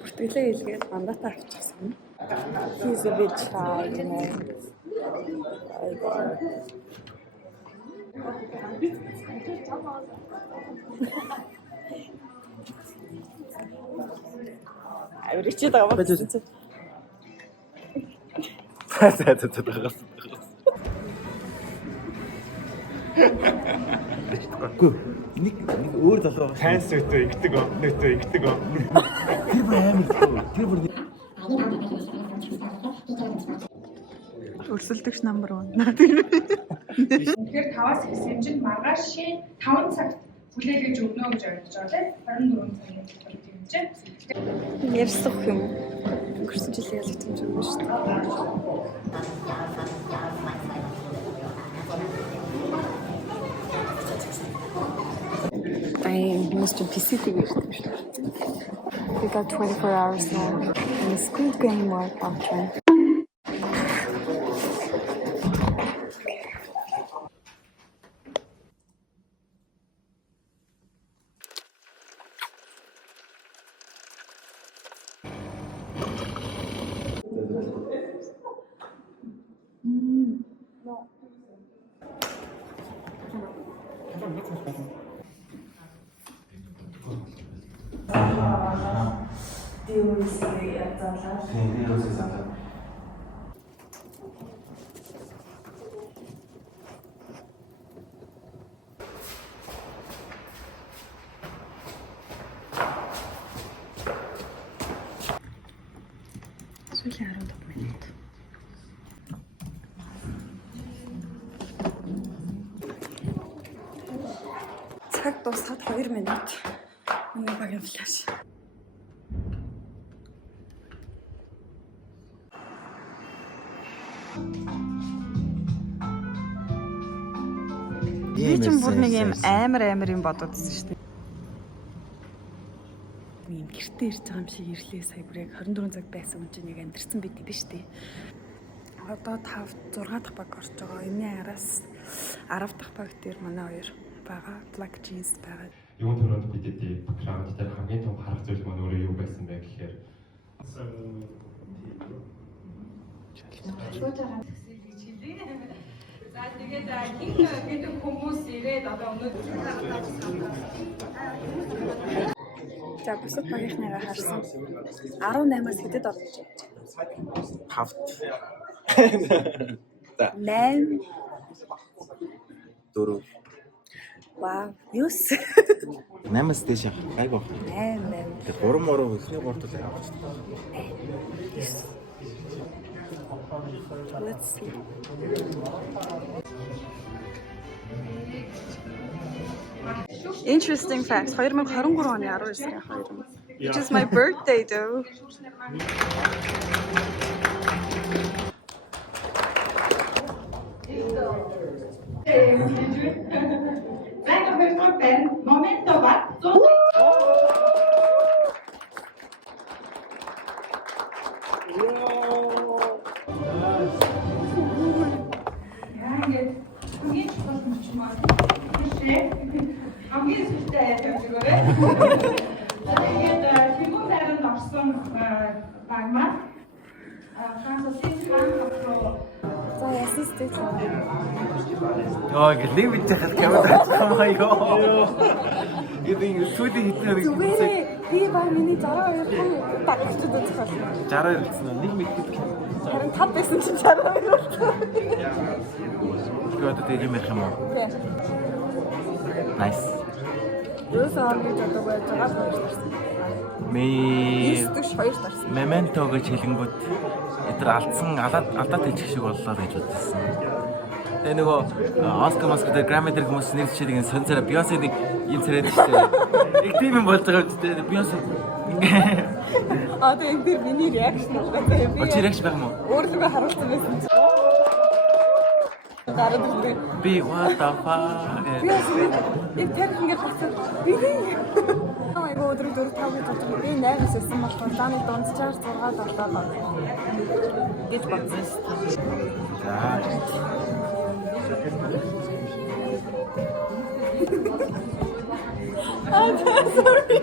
Бүртгэлээ хэлгээд мандатаа авчихсан. He's a bit shy, you know. Авричээд байгаа юм. Гүү нэг өөр залуу Тайс өтөө ингэдэг оо. Тэр бүр амар тэр бүр Өрсөлдөгч number 1. Тэгэхээр 5-аас их хэмжээнд маргааш 5 цагт хүлээлгэж өгнө гэж ойлгож байгаа тийм 24 цагийн хэмжээ. Ярьсах юм. Өнгөрсөн жилийн ялгч юм шүү дээ. Хүмүүс чинь PC-г ярьдаг шүү дээ. We got 24 hours now. And it's good game work after. Сүүлийн 15 минут. Цаг дуусаад 2 минут. Миний багийн флаш. Би ч бүр нэг юм амар юм бодоодсэн шүү дээ. Ийм гэртээ ирж байгаа юм шиг ирлээ сая бүр яг 24 цаг байсан юм чинь яг амьдэрсэн байд юм биш үү? Одоо 5 6 дахь баг орж байгаа. Энийн араас 10 дахь баг дээр манай хоёр байгаа. Black jeans байгаа. Юун төрөнд бидний бэкграунд дээр хамгийн том харах зүйл маань өөрөө юу байсан бэ гэхээр За тэгээд хин хүмүүс ирээд одоо өнөөдөр За бусад багийнхнаараа харсан 18-аас хэдэд орж иж байна? 5. 8. 4. Вау, 9. 8-аас дээш гайгүй. 8. Тэр 3 мороо ихний 3 тул авч. Let's see. Interesting fact. 2023 оны 19 сарын 2. Which is my birthday though. Momento va. Хамгийн сүртэй явж өгөөрэй. Тэгээд фигур хайранд орсон багмаа За яасан сте. Яа гэлээ бид хахад камера авчихсан ёо. Эдийн сүүлийн хитнэр Зүгээр би баг миний 62 дагчид үзэх болно. 62 гэсэн нь нэг мэд гэдэг. Харин 5 байсан чинь 62 болчихсон. Тэгээд тийм юм юм уу? Nice. Юусан гэж одоо байж байгаа юм шиг. Ми 9-2 тарсан. Memento гэж хэлэнгүүт эдгээр алдсан алдаад хэлчих шиг боллоо гэж бодсон. Тэгээ нөгөө Оскар Москвад Грэмми дээр хүмүүс нэр чишээдэг сонцороо Beyoncé-ийг юм царайд штэ. Их тийм юм болж байгаа үстэй Beyoncé. Одоо энэ дэр миний реакшн байна. Очи реакшн байх юм уу? Өөрлөгөө харуулсан байсан. Гараад ирдээ. Би what the fuck. Би тэр ингэж бодсон. Би айгүй өдрөг 4 5 гэж бодож би 8-аас өссөн болохоор дааны дунджаар 6 7 гэж бодсон шүү дээ. За. Sorry.